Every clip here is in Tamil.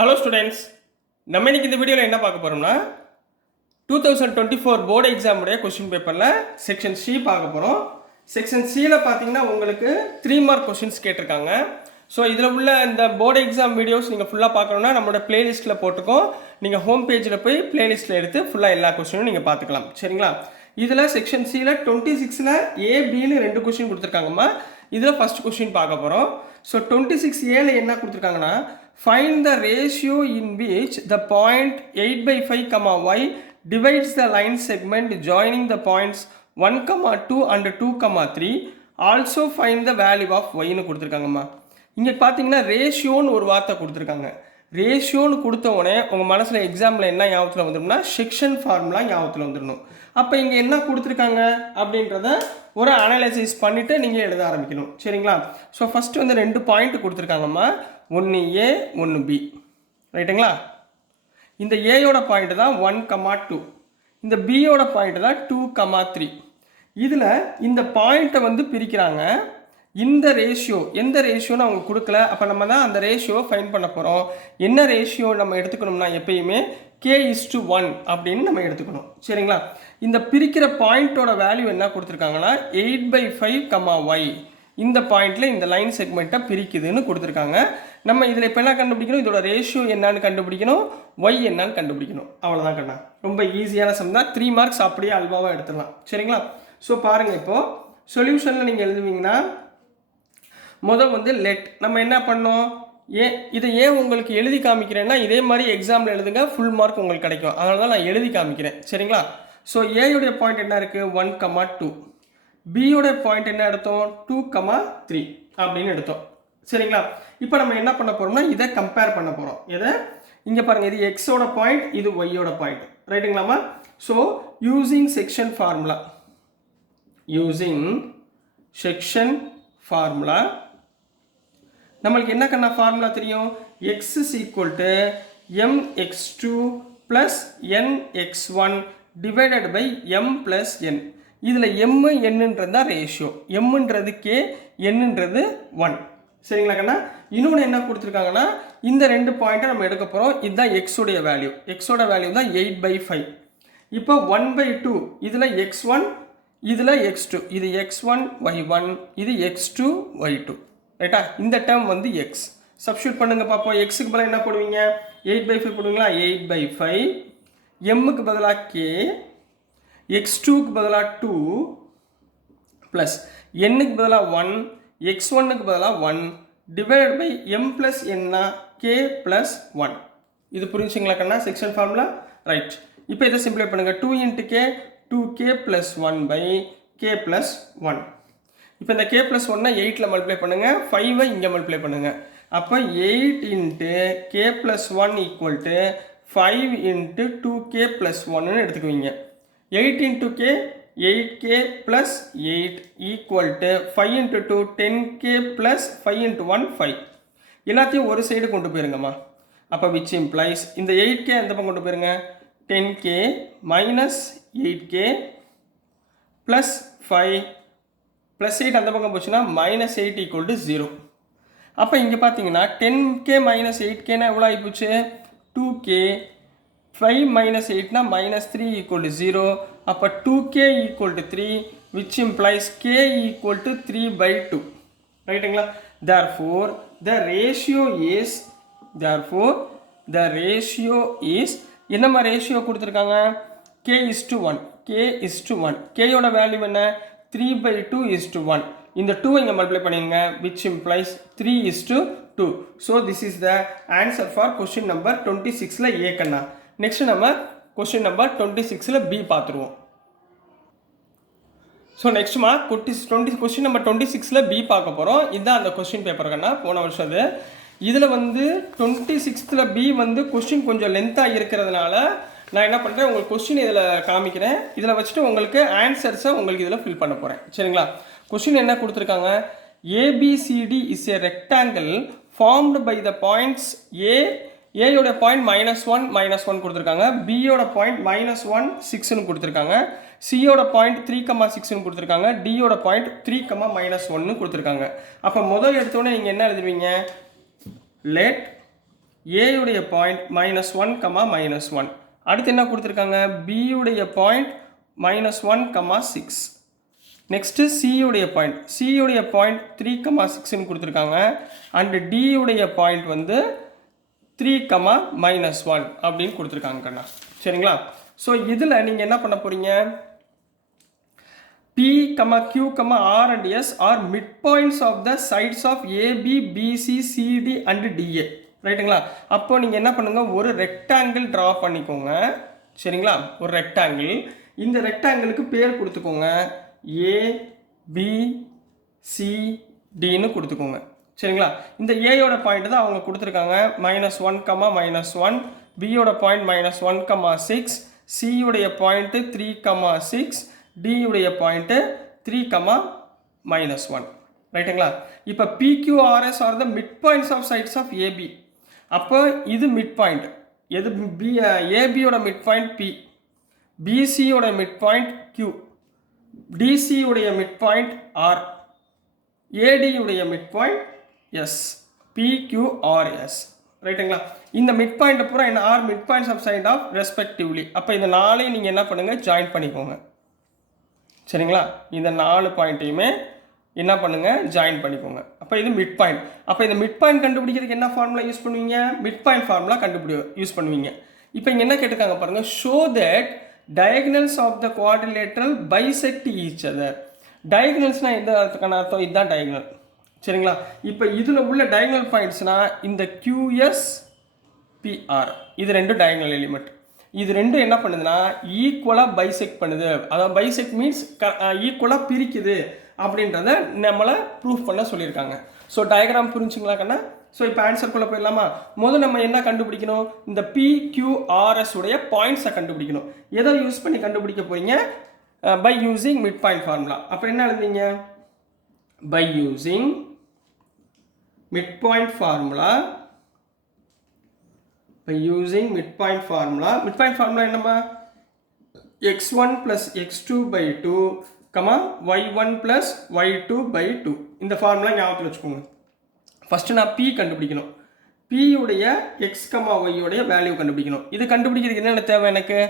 ஹலோ ஸ்டூடெண்ட்ஸ், நம்ம இன்னைக்கு இந்த வீடியோவில் என்ன பார்க்க போகிறோம்னா 2024 போர்டு எக்ஸாமுடைய கொஸ்டின் பேப்பரில் செக்ஷன் சி பார்க்க போகிறோம். செக்ஷன் சியில் பார்த்தீங்கன்னா உங்களுக்கு 3 மார்க் கொஸ்டின்ஸ் கேட்டிருக்காங்க. ஸோ இதில் உள்ள இந்த போர்டு எக்ஸாம் வீடியோஸ் நீங்கள் ஃபுல்லாக பார்க்கணுன்னா நம்மளோட பிளேலிஸ்ட்டில் போட்டுக்கோம். நீங்கள் ஹோம் பேஜில் போய் பிளேலிஸ்ட்டில் எடுத்து ஃபுல்லாக எல்லா கொஸ்டினும் நீங்கள் பார்த்துக்கலாம். சரிங்களா? இதில் செக்ஷன் சியில் 26ல் ஏபின்னு 2 கொஸ்டின் கொடுத்துருக்காங்கம்மா. இதில் ஃபஸ்ட் கொஸ்டின் பார்க்க போகிறோம். ஸோ 26A என்ன கொடுத்துருக்காங்கன்னா, find the ratio in which the point 8/5, y divides the line segment joining the points 1, 2 and 2, 3. Also find the value of y னு கொடுத்துருக்காங்கம்மா. இங்கே பார்த்தீங்கன்னா ரேஷியோன்னு ஒரு வார்த்தை கொடுத்துருக்காங்க. ரேஷியோன்னு கொடுத்த உடனே உங்கள் மனசில் எக்ஸாமில் என்ன ஞாபகத்தில் வந்துடும்னா செக்ஷன் ஃபார்முலா ஞாபகத்தில் வந்துடணும். அப்போ இங்கே என்ன கொடுத்துருக்காங்க அப்படின்றத ஒரு அனலைசிஸ் பண்ணிவிட்டு நீங்கள் எழுத ஆரம்பிக்கணும். சரிங்களா? ஸோ ஃபஸ்ட்டு வந்து 2 பாயிண்ட் கொடுத்துருக்காங்கம்மா. 1A 1B, ரைட்டுங்களா? இந்த ஏயோட பாயிண்ட் தான் 1, 2. இந்த பியோட பாயிண்ட் தான் 2, 3. இதில் இந்த பாயிண்ட்டை வந்து பிரிக்கிறாங்க. இந்த ரேஷியோ எந்த ரேஷியோன்னு அவங்க கொடுக்கல. அப்போ நம்ம தான் அந்த ரேஷியோ ஃபைன் பண்ண போகிறோம். என்ன ரேஷியோ நம்ம எடுத்துக்கணும்னா எப்பயுமே K:1 அப்படின்னு நம்ம எடுத்துக்கணும். சரிங்களா? இந்த பிரிக்கிற பாயிண்ட்டோட வேல்யூ என்ன கொடுத்துருக்காங்கன்னா 8/5, y இந்த பாயிண்டில் இந்த லைன் செக்மெண்ட்டை பிரிக்குதுன்னு கொடுத்துருக்காங்க. நம்ம இதில் இப்போ என்ன கண்டுபிடிக்கணும், இதோட ரேஷியோ என்னன்னு கண்டுபிடிக்கணும், ஒய் என்னன்னு கண்டுபிடிக்கணும். அவ்வளோதான் கண்ணா. ரொம்ப ஈஸியான சம் தான். 3 மார்க்ஸ் அப்படியே அல்வாவாக எடுத்துடலாம். சரிங்களா? ஸோ பாருங்கள், இப்போது சொல்யூஷனில் நீங்கள் எழுதுவீங்கன்னா முதல் வந்து லெட் நம்ம என்ன பண்ணோம், இதை ஏன் உங்களுக்கு எழுதி காமிக்கிறேன்னா இதே மாதிரி எக்ஸாமில் எழுதுங்க, ஃபுல் மார்க் உங்களுக்கு கிடைக்கும். அதனால தான் நான் எழுதி காமிக்கிறேன். சரிங்களா? ஸோ ஏயுடைய பாயிண்ட் என்ன இருக்குது, 1, 2. பியோட பாயிண்ட் என்ன எடுத்தோம், 2, 3 அப்படின்னு எடுத்தோம். சரிங்களா? இப்போ நம்ம என்ன பண்ண போகிறோம்னா இதை கம்பேர் பண்ண போகிறோம். எதை இங்கே பாருங்கள், இது எக்ஸோட பாயிண்ட், இது ஒய்யோட பாயிண்ட், ரைட்டுங்களாமா? ஸோ யூசிங் செக்ஷன் ஃபார்முலா, நம்மளுக்கு என்ன கண்ணா ஃபார்முலா தெரியும், x is equal to mx2 plus nx1 divided by m plus n. இதில் m என்னன்றது தான் ரேஷியோ. mன்றது k, nன்றது 1. சரிங்களா கண்ணா? இன்னொன்று என்ன கொடுத்துருக்காங்கன்னா இந்த 2 பாயிண்ட்டை நம்ம எடுக்க போகிறோம். இதுதான் எக்ஸோடைய வேல்யூ. எக்ஸோட வேல்யூ தான் 8/5. இப்போ 1/2 இதில் x1, இதில் x2, இது x1 y1, இது x2 y2, ரைட்டா? இந்த டேர்ம் வந்து x சப்ஸ்டியூட் பண்ணுங்க பார்ப்போம். எக்ஸுக்கு பதிலாக என்ன போடுவீங்க, 8/5 போடுவீங்களா? 8/5. எம்முக்கு பதிலாக k, x2க்கு பதிலாக 2 ப்ளஸ் என்னுக்கு பதிலாக 1, x1க்கு பதிலாக 1 டிவைட் பை m ப்ளஸ் என்ன, k ப்ளஸ் 1. இது புரிஞ்சுங்களா கண்ணா செக்ஷன் ஃபார்முலா? ரைட். இப்போ இதை சிம்பிளை பண்ணுங்கள். 2 × k 2k plus 1 by k plus 1. இப்போ இந்த k ப்ளஸ் 1 8ல் மல்டிப்ளை பண்ணுங்கள், 5ஐ இங்கே மல்டிப்ளை பண்ணுங்கள். அப்போ 8 × k plus 1 equal to 5 × 2k plus 1ன்னு எடுத்துக்குவீங்க. 8 × k 8k plus 8 equal to 5 × 2 10k plus 5 × 1 5. எல்லாத்தையும் ஒரு சைடு கொண்டு போயிருங்கம்மா. அப்போ விச் இம்ப்ளைஸ் இந்த 8k அந்த பக்கம் கொண்டு போயிருங்க. 10k minus 8k plus 5 plus 8 அந்த பக்கம் போச்சுன்னா மைனஸ் 8 ஈக்குவல் டு 0. அப்போ இங்கே பார்த்தீங்கன்னா 10k மைனஸ் 8kனா எவ்வளோ ஆகிப்போச்சு, 2k. 5 மைனஸ் 8னா மைனஸ் 3 ஈக்குவல் டு 0. அப்போ 2k equal to 3 which implies k equal to 3/2, ரைட்டுங்களா? தேர்ஃபோர் த ரேஷியோ இஸ் என்னம்மா ரேஷியோ கொடுத்துருக்காங்க, k:1. கேயோட வேல்யூ என்ன, 3/2:1. இந்த 2 இங்கே மல்டிப்ளை பண்ணிடுங்க, which implies 3:2. So this is the answer for question number 26ல A கண்ணா. நெக்ஸ்ட் நம்ம question number 26ல B பார்த்துருவோம். ஸோ நெக்ஸ்ட்மா question number 26ல B பார்க்க போகிறோம். இதுதான் அந்த கொஸ்டின் பேப்பர் கண்ணா, போன வருஷம் அது. இதில் வந்து 26ல B வந்து கொஸ்டின் கொஞ்சம் லென்த்தாக இருக்கிறதுனால நான் என்ன பண்ணுறேன், உங்களுக்கு கொஸ்டின் இதில் காமிக்கிறேன். இதில் வச்சுட்டு உங்களுக்கு ஆன்சர்ஸை உங்களுக்கு இதில் ஃபில் பண்ண போகிறேன். சரிங்களா? கொஸ்டின் என்ன கொடுத்துருக்காங்க, ABCD is a rectangle formed by the points ஏயோட பாயிண்ட் -1 கொடுத்துருக்காங்க, பியோட பாயிண்ட் -1 6ன்னு கொடுத்துருக்காங்க, சியோட பாயிண்ட் 3, 6ன்னு கொடுத்துருக்காங்க, டியோட பாயிண்ட் 3, -1ன்னு கொடுத்துருக்காங்க. அப்போ முதல் எடுத்தோடனே நீங்கள் என்ன எழுதுவீங்க, let A உடைய பாயிண்ட் -1, -1. அடுத்து என்ன கொடுத்துருக்காங்க? B உடைய பாயிண்ட் -1, 6. நெக்ஸ்ட்டு C உடைய பாயிண்ட், C உடைய பாயிண்ட் 3, 6ன்னு கொடுத்துருக்காங்க. அண்டு D உடைய பாயிண்ட் வந்து 3, -1 அப்படின்னு கொடுத்துருக்காங்க கண்ணா. சரிங்களா? ஸோ இதில் நீங்கள் என்ன பண்ண போகிறீங்க? P, Q, R and S are midpoints of the sides of AB, BC, CD and DA. ரைட்டுங்களா? அப்போ நீங்கள் என்ன பண்ணுங்க, ஒரு ரெக்டாங்கிள் ட்ரா பண்ணிக்கோங்க. சரிங்களா? ஒரு ரெக்டாங்கிள். இந்த ரெக்டாங்கிளுக்கு பேர் கொடுத்துக்கோங்க. A, B, C, Dன்னு கொடுத்துக்கோங்க. சரிங்களா? இந்த ஏயோட பாயிண்ட் தான் அவங்க கொடுத்துருக்காங்க -1, -1. பியோட பாயிண்ட் -1, 6. C உடைய பாயிண்ட் 3, 6. D உடைய பாயிண்ட் 3, -1. ரைட்டுங்களா? இப்போ PQRS are the mid points of sides of AB. அப்போ இது மிட் பாயிண்ட். எது? ஏபியோட மிட் பாயிண்ட் P, பிசியோட மிட் பாயிண்ட் Q, DC உடைய மிட் பாயிண்ட் R, AD உடைய மிட் பாயிண்ட் S. PQRS. ரைட்டுங்களா? இந்த மிட் பாயிண்ட் பூரா என்ன? Are mid points of side of respectively. அப்போ இந்த நாளையும் நீங்கள் என்ன பண்ணுங்க, ஜாயின் பண்ணிக்கோங்க. சரிங்களா? இந்த 4 பாயிண்ட்டையுமே என்ன பண்ணுங்க, ஜாயின் பண்ணிக்கோங்க. அப்போ இது மிட் பாயிண்ட். அப்போ இந்த மிட் பாயிண்ட் கண்டுபிடிக்கிறதுக்கு என்ன ஃபார்முலா யூஸ் பண்ணுவீங்க? மிட் பாயிண்ட் ஃபார்முலா யூஸ் பண்ணுவீங்க. இப்போ இங்கே என்ன கேட்டிருக்காங்க பாருங்க, show that diagonals of the quadrilateral bisect each other. டயகனல்ஸ்னா எந்த அர்த்தக்கான அர்த்தம்? இதுதான் டயகனல். சரிங்களா? இப்போ இதில் உள்ள டயகனல் பாயிண்ட்ஸ்னா இந்த QS, PR இது ரெண்டும் டயகனல் எலிமெண்ட். இது ரெண்டும் என்ன பண்ணுதுன்னா ஈக்குவலாக பைசெக்ட் பண்ணுது. அதாவது பைசெக்ட் மீன்ஸ் ஈக்குவலாக பிரிக்குது அப்படின்றத நம்மளை ப்ரூஃப் பண்ண சொல்லியிருக்காங்க. ஸோ டயக்ராம் புரிஞ்சுங்களா கண்ணா? ஸோ இப்போ ஆன்சருக்குள்ளே போயிடலாமா? முதல் நம்ம என்ன கண்டுபிடிக்கணும்? இந்த PQRS உடைய பாயிண்ட்ஸை கண்டுபிடிக்கணும். எதை யூஸ் பண்ணி கண்டுபிடிக்க போறீங்க? By using mid point formula. அப்போ என்ன எழுதுவீங்க? By using mid point formula. By using midpoint formula. Midpoint formula என்னமா? x1 plus x2 by 2, y1 plus y2 by 2. இந்த ஃபார்முலா ஞாபகத்தில் வச்சுக்கோங்க. ஃபர்ஸ்ட் நான் P கண்டுபிடிக்கணும். P உடைய x, y உடைய வேல்யூ கண்டுபிடிக்கணும். இது கண்டுபிடிக்கிறதுக்கு என்னென்ன தேவை எனக்கு?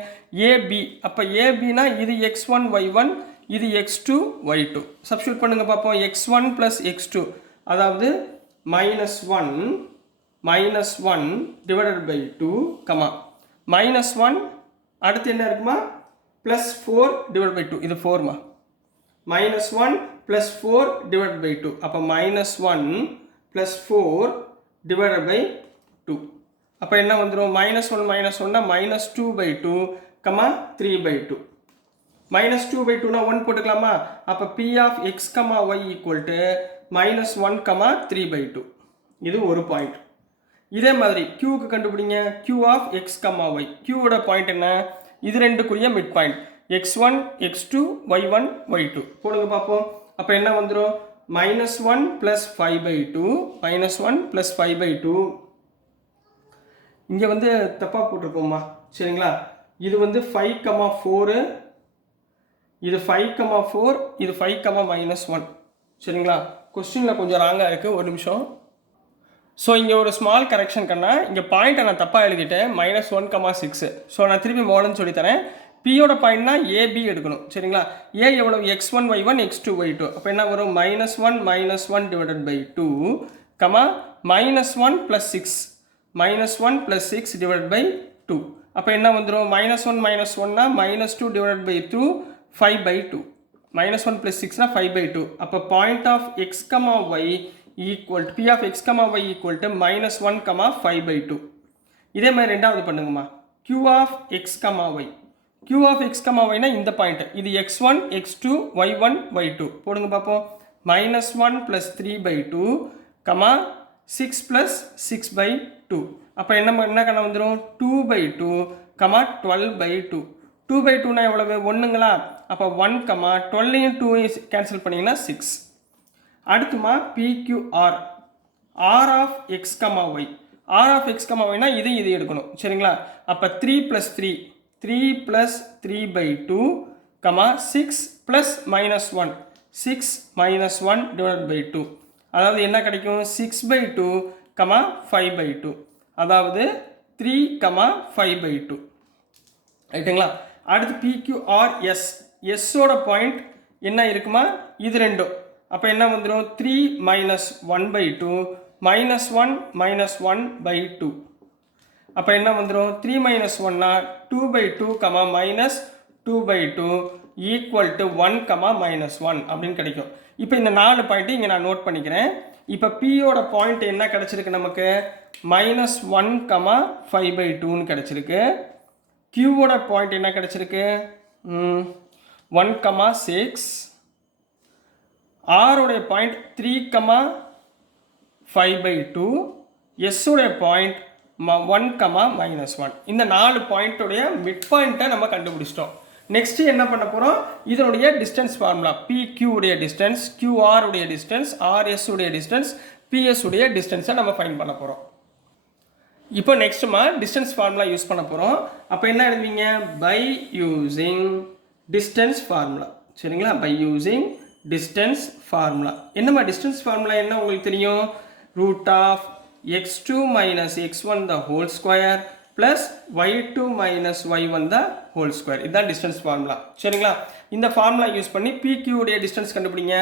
AB. அப்போ ABனா இது x1, y1, இது x2, y2. சப்ஸ்டியூட் பண்ணுங்க பார்ப்போம். x1 plus x2 அதாவது -1 divided by 2, -1 அடுத்து என்ன இருக்குமா? +4 divided by 2. இது 4மா? -1 +4 divided by 2. அப்போ -1 +4 divided by 2. அப்போ என்ன வந்துடும்? -1 -1னா -2/2, 3/2. -2/2னா 1 போட்டுக்கலாமா? அப்போ P of x, y equal to -1, 3/2. இது ஒரு பாயிண்ட். இதே மாதிரி Qக்கு கண்டுபிடிங்க. Q of x, y. Qவோட பாயிண்ட் என்ன? இது ரெண்டுக்குரிய mid point x1, x2, y1, y2 போடுங்க பார்ப்போம். அப்போ என்ன வந்துடும்? -1 + 5/2, -1 + 5/2. இங்கே வந்து தப்பாக போட்டிருக்கோம்மா. சரிங்களா? இது வந்து 5, 4, இது 5, 4, இது 5, -1. சரிங்களா? கொஸ்டினில் கொஞ்சம் ராங்காக இருக்குது. ஒரு நிமிஷம். ஸோ இங்கே ஒரு ஸ்மால் கரெக்ஷன் கண்ணா. இங்கே பாயிண்ட்டை நான் தப்பாக எழுதிட்டேன். -1, 6. ஸோ நான் திருப்பி மாடல்னு சொல்லித்தரேன். பியோட பாயிண்ட்னா AB எடுக்கணும். சரிங்களா? ஏ எவ்வளோ? x1, y1, x2, y2. அப்போ என்ன வரும்? -1 divided by 2, -1 + 6, -1 + 6 divided by 2. அப்போ என்ன வந்துடும்? -1 -1னா -2 divided by 2, 5/2. -1 + 6னா 5/2. அப்போ point of x, y equal to P of x, y equal to -1, 5/2. இதே மாதிரி ரெண்டாவது பண்ணுங்கம்மா. Q of x, y. Q of x, yனா இந்த பாயிண்ட். இது x1, x2, y1, y2 போடுங்க பார்ப்போம். -1 + 3/2, 6 + 6/2. அப்போ என்ன கண்ணா வந்துடும்? 2/2, 12/2. 2/2னா எவ்வளவு? 1ங்களா? அப்போ 1, 12யும் 2யும் கேன்சல் பண்ணிங்கன்னா 6. அடுத்துமா PQR, R of x, y. R of x, yனா இது எடுக்கணும். சரிங்களா? அப்போ 3 + 3, 3 + 3/2, 6 + -1, 6 - 1 divided by 2. அதாவது என்ன கிடைக்கும்? 6/2, 5/2. அதாவது 3,5/2 ரைட்டுங்களா. அடுத்து PQRS எஸ்ஸோட பாயிண்ட் என்ன இருக்குமா, இது ரெண்டும். அப்போ என்ன வந்துடும், 3 - 1/2 -1 - 1/2. அப்போ என்ன வந்துடும், 3 - 1னா 2/2, -2/2 ஈக்குவல் டு 1, -1 அப்படின்னு கிடைக்கும். இப்போ இந்த 4 பாயிண்ட்டு இங்கே நான் நோட் பண்ணிக்கிறேன். இப்போ பியோட பாயிண்ட் என்ன கிடைச்சிருக்கு நமக்கு, -1, 5/2ன்னு கிடைச்சிருக்கு. கியூவோட பாயிண்ட் என்ன கிடைச்சிருக்கு, 1, 6. ஆருடைய பாயிண்ட் 3, 5/2. எஸ்ஸுடைய பாயிண்ட் 1, -1. இந்த 4 பாயிண்ட்டுடைய மிட் பாயிண்ட்டை நம்ம கண்டுபிடிச்சிட்டோம். நெக்ஸ்ட் என்ன பண்ண போகிறோம், இதனுடைய டிஸ்டன்ஸ் ஃபார்முலா, PQ உடைய டிஸ்டன்ஸ், QR உடைய டிஸ்டன்ஸ், RS உடைய டிஸ்டன்ஸ், PS உடைய டிஸ்டன்ஸை நம்ம ஃபைண்ட் பண்ண போகிறோம். இப்போ நெக்ஸ்ட்டுமா டிஸ்டன்ஸ் ஃபார்முலா யூஸ் பண்ண போகிறோம். அப்போ என்ன எழுதுவீங்க, பை யூஸிங் டிஸ்டன்ஸ் ஃபார்முலா. சரிங்களா, பை யூஸிங் டிஸ்டன்ஸ் ஃபார்முலா. என்னம்மா டிஸ்டன்ஸ் ஃபார்முலா என்ன உங்களுக்கு தெரியும், √(x2 - x1) the whole square plus y2 - y1 the whole square. இதுதான் டிஸ்டன்ஸ் ஃபார்முலா. சரிங்களா, இந்த ஃபார்முலா யூஸ் பண்ணி PQ உடைய டிஸ்டன்ஸ் கண்டுபிடிங்க.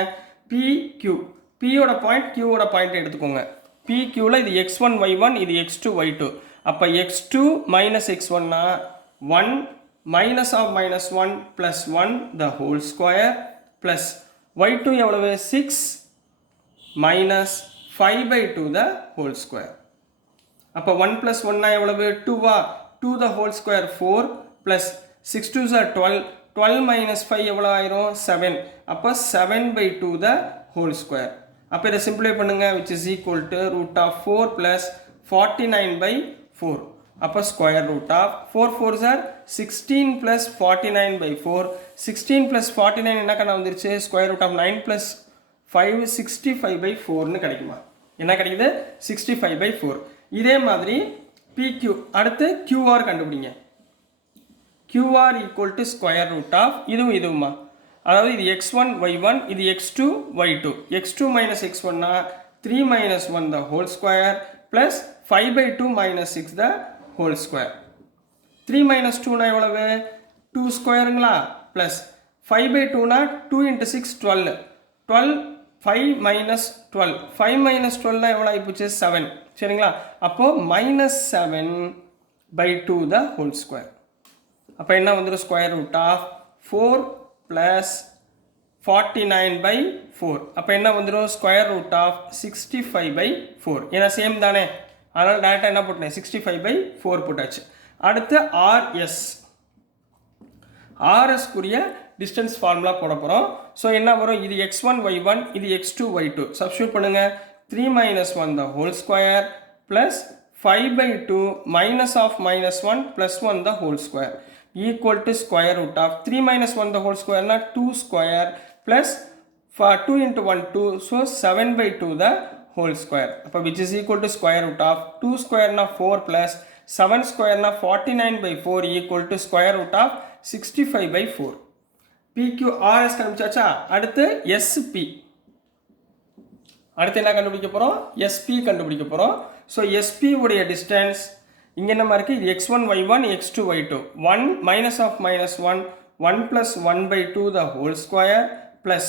PQ, Pயோட பாயிண்ட் Qவோட பாயிண்ட் எடுத்துக்கோங்க. PQல இது x1 y1, இது x2 y2. அப்போ x2 - x1னா 1 -(-1) + 1 the whole square plus y2 எவ்வளவு, 6 - 5/2 the whole square. அப்போ 1 + 1 எவ்வளவு, 2வா, 2 the whole square 4 plus 6 2s are 12, 12 - 5 எவ்வளோ ஆயிரும், 7. அப்போ 7/2 the whole square. அப்போ இதை சிம்பிளை பண்ணுங்க, which is equal to √4 + 49/4. அப்போ square root of 4 4s are 16 + 49/4. 16 + 49 என்ன கண்ணா வந்துருச்சு, ஸ்கொயர் ரூட் ஆஃப் 9 + 5 65/4ன்னு கிடைக்குமா, என்ன கிடைக்குது, 65/4. இதே மாதிரி PQ, அடுத்து QR கண்டுபிடிங்க. QR = ஸ்கொயர் ரூட் ஆஃப் இதுவுமா, அதாவது இது x1 y1, இது x2 y2. x2 - x1னா 3 - 1 the whole square plus 5/2 - 6 the whole square. 3 - 2னா எவ்வளவு, 2 ஸ்கொயருங்களா, ப்ளஸ் 5/2னா 2 × 6 12, 12 5 - 12, 5 - 12னா எவ்வளோ ஆகிப்போச்சு, 7. சரிங்களா, அப்போது -7/2 the whole square. அப்போ என்ன வந்துடும், ஸ்கொயர் ரூட் ஆஃப் 4 + 49/4. அப்போ என்ன வந்துடும், ஸ்கொயர் ரூட் ஆஃப் 65/4. ஏன்னா சேம் தானே, அதனால் டேரெக்டாக என்ன போட்டேன், 65/4 போட்டாச்சு. அடுத்து RSக்குரிய டிஸ்டன்ஸ் ஃபார்முலா போட போகிறோம். ஸோ என்ன வரும், இது x1 y1, இது x2 y2. சப்ஸ்டியூட் பண்ணுங்க, 3 - 1 the whole square plus 5/2 -(-1) + 1 the whole square equal to square root of 3 - 1 the whole square na 2 square plus 2 × 1 2, so 7/2 the whole square. அப்போ which is equal to square root of 2 square na 4 plus 7 square na 49/4 equal to square root of 65/4. PQRS கண்டுபிடிச்சாச்சா. அடுத்து SP, அடுத்து என்ன கண்டுபிடிக்க போகிறோம், SP கண்டுபிடிக்க போகிறோம். ஸோ SP உடைய டிஸ்டன்ஸ் இங்கே என்ன இருக்குது, இது x1 y1 x2 y2. 1 -(-1) 1 + 1/2 the whole square plus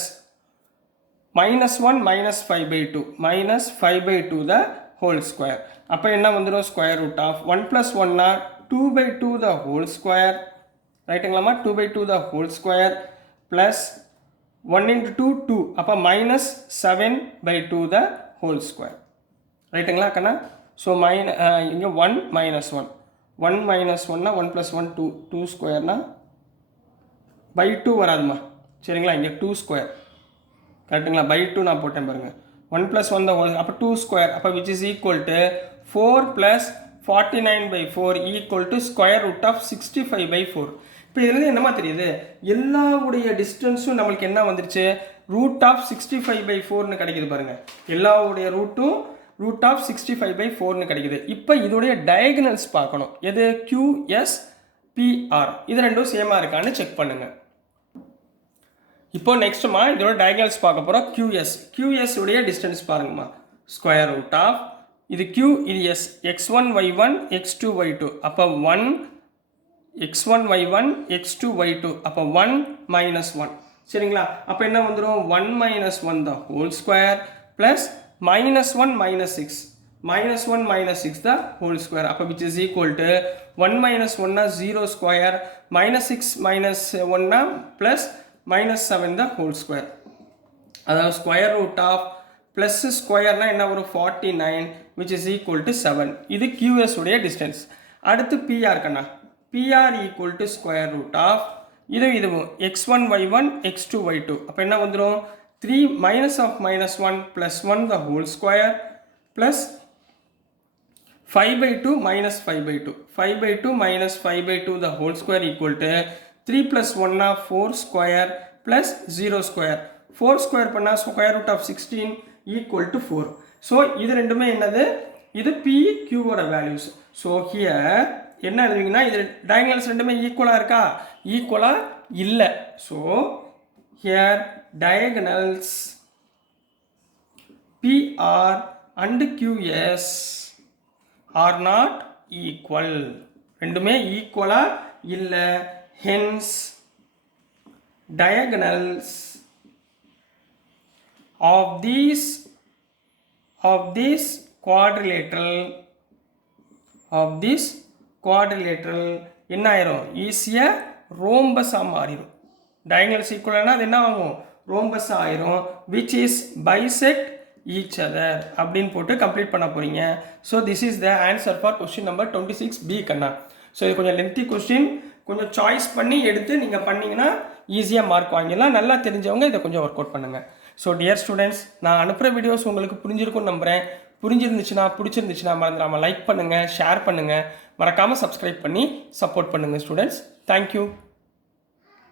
-1 - 5/2 -5/2 the whole square. அப்போ என்ன வந்துடும், ஸ்கொயர் ரூட் ஆஃப் 1 + 1னா 2/2 the whole square, ரைட்டுங்களாமா, 2/2 the whole square plus 1 × 2 2, அப்போ -7/2 the whole square, ரைட்டுங்களா கண்ணா. ஸோ இங்கே 1 - 1 1 - 1னா 1 + 1 2, 2 ஸ்கொயர்னா /2 வராதுமா. சரிங்களா, இங்கே 2 ஸ்கொயர், கரெக்டுங்களா, /2 நான் போட்டேன் பாருங்கள். 1 + 1 தான், அப்போ 2 ஸ்கொயர், அப்போ which is equal to 4 + 49/4 equal to square root of 65/4. இப்போ இதுலேருந்து என்னமா தெரியுது, எல்லாவுடைய டிஸ்டன்ஸும் நம்மளுக்கு என்ன வந்துருச்சு, √65/4ன்னு கிடைக்குது பாருங்கள். எல்லாவுடைய ரூட்டும் √65/4ன்னு கிடைக்குது. இப்போ இதோடைய டயகனல்ஸ் பார்க்கணும், எது, QS PR, இது ரெண்டும் சேமாக இருக்கான்னு செக் பண்ணுங்கள். இப்போ நெக்ஸ்ட்டுமா இதோட டயகனல்ஸ் பார்க்க போகிறோம். QS உடைய டிஸ்டன்ஸ் பாருங்கம்மா, ஸ்கொயர் ரூட் ஆஃப் இது q இது s x1 y1 x2 y2 அப்போ 1 x1 y1 x2 y2 அப்போ 1 minus 1 சரிங்களா அப்போ என்ன வந்துடும் 1 minus 1 the whole square plus minus 1 minus 6 minus 1 minus 6 the whole square அப்போ which is equal to 1 minus 1 na 0 square minus 6 minus 1 na plus minus 7 the whole square அதாவது square root of plus square na என்ன வரும் 49 which is equal to 7 இது qs உடைய distance அடுத்து pr Kanna pr equal to square root of இதுவும் x1 y1 x2 y2 அப்போ என்ன வந்துடும் 3 minus of minus 1 plus 1 the whole square plus 5 by 2 minus 5 by 2 5 by 2 minus 5 by 2 the whole square equal to 3 plus 1 na 4 square plus 0 square 4 square பண்ணா square root of 16 equal to 4 so இது ரெண்டுமே என்னது இது p q ஓட values so here என்ன எழுதுவீங்கன்னா இது diagonals ரெண்டுமே ஈக்குவலா இருக்கா ஈக்குவலா இல்ல so here diagonals PR and QS are not equal ரெண்டுமே ஈக்குவலா இல்ல hence diagonals of this quadrilateral என்ன ஆயிரும் ஈஸியா ரோம்பஸா மாறிடும் diagonals ஈக்குவல்னா அது என்ன ஆகும் ரோம்பஸ் ஆயிரும் which is bisect each other அப்படினு போட்டு கம்ப்ளீட் பண்ண போறீங்க so this is the answer for question number 26b Kanna so இது கொஞ்சம் lengthy question கொஞ்சம் சாய்ஸ் பண்ணி எடுத்து நீங்க பண்ணீங்கன்னா ஈஸியா மார்க் வாங்கிடலாம் நல்லா தெரிஞ்சவங்க இத கொஞ்சம் வொர்க் அவுட் பண்ணுங்க so dear students நான் அனுப்புற வீடியோஸ் உங்களுக்கு புரிஞ்சிருக்கும் நம்புறேன் புரிஞ்சிருந்துச்சுனா பிடிச்சிருந்துச்சுனா மறந்துடாம லைக் பண்ணுங்க ஷேர் பண்ணுங்க மறக்காம Subscribe பண்ணி சப்போர்ட் பண்ணுங்க ஸ்டூடண்ட்ஸ் thank you